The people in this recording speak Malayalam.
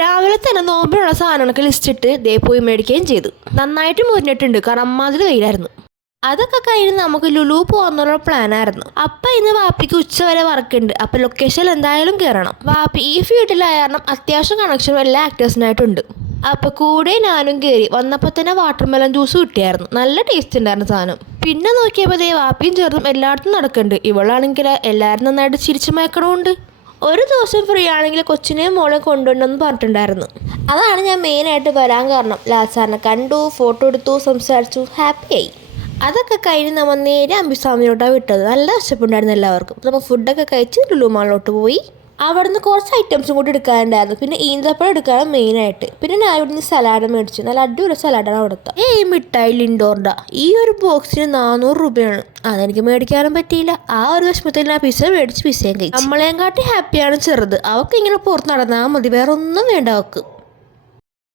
രാവിലെ തന്നെ നോമ്പിനുള്ള സാധനങ്ങളൊക്കെ ലിസ്റ്റ് ഇട്ട് ദേ പോയി മേടിക്കുകയും ചെയ്തു. നന്നായിട്ട് മുരിഞ്ഞിട്ടുണ്ട്, കാരണം അമ്മാതിരി വെയിലായിരുന്നു. അതൊക്കെ കഴിഞ്ഞ് നമുക്ക് ലുലു പോകാന്നുള്ള പ്ലാനായിരുന്നു. അപ്പം ഇന്ന് വാപ്പിക്ക് ഉച്ചവരെ വർക്കുണ്ട്. അപ്പം ലൊക്കേഷനിൽ എന്തായാലും കയറണം. വാപ്പി ഈ ഫീൽഡിലായ കാരണം അത്യാവശ്യം കണക്ഷനും എല്ലാ ആക്ടേഴ്സിനായിട്ടുണ്ട്. അപ്പം കൂടെ ഞാനും കയറി. വന്നപ്പോൾ തന്നെ വാട്ടർമെലൺ ജ്യൂസ് കിട്ടിയായിരുന്നു. നല്ല ടേസ്റ്റ് ഉണ്ടായിരുന്നു സാധനം. പിന്നെ നോക്കിയപ്പോൾ ദേ വാപ്പിയും ചെറുതും എല്ലായിടത്തും നടക്കുന്നുണ്ട്. ഇവളാണെങ്കിൽ എല്ലാവരും നന്നായിട്ട് ചിരിച്ചു മയക്കണമുണ്ട്. ഒരു ദിവസം ഫ്രീ ആണെങ്കിൽ കൊച്ചിനെയും മോളെ കൊണ്ടുവരണമെന്ന് പറഞ്ഞിട്ടുണ്ടായിരുന്നു. അതാണ് ഞാൻ മെയിനായിട്ട് വരാൻ കാരണം. ലാസാറിനെ കണ്ടു, ഫോട്ടോ എടുത്തു, സംസാരിച്ചു, ഹാപ്പിയായി. അതൊക്കെ കഴിഞ്ഞ് നമ്മൾ നേരെ അമ്പിസ്വാമിയിലോട്ടാണ് വിട്ടത്. നല്ല വിശപ്പുണ്ടായിരുന്നു എല്ലാവർക്കും. നമ്മൾ ഫുഡൊക്കെ കഴിച്ച് ലുലു മാളിലോട്ട് പോയി. അവിടുന്ന് കുറച്ച് ഐറ്റംസും കൂടി എടുക്കാനുണ്ടായിരുന്നു. പിന്നെ ഈന്തപ്പഴം എടുക്കാനും മെയിനായിട്ട്. പിന്നെ ഞാൻ ഇവിടുന്ന് സലാഡ് മേടിച്ചു. നല്ല അടിപൊളി സലാഡാണ് അവിടുത്തെ. ഈ മിഠായി ലിൻഡോറിൻ്റെ ഈ ഒരു ബോക്സിന് 400 രൂപയാണ്. അതെനിക്ക് മേടിക്കാനും പറ്റിയില്ല. ആ ഒരു വിഷമത്തിൽ ഞാൻ പിസ്സ മേടിച്ച് പിസ്സയും കഴിച്ചു. നമ്മളെയും കാട്ടി ഹാപ്പിയാണ് ചെറുത്. അവൾക്ക് ഇങ്ങനെ പുറത്ത് നടന്നാൽ മതി, വേറെ ഒന്നും വേണ്ട അവൾക്ക്.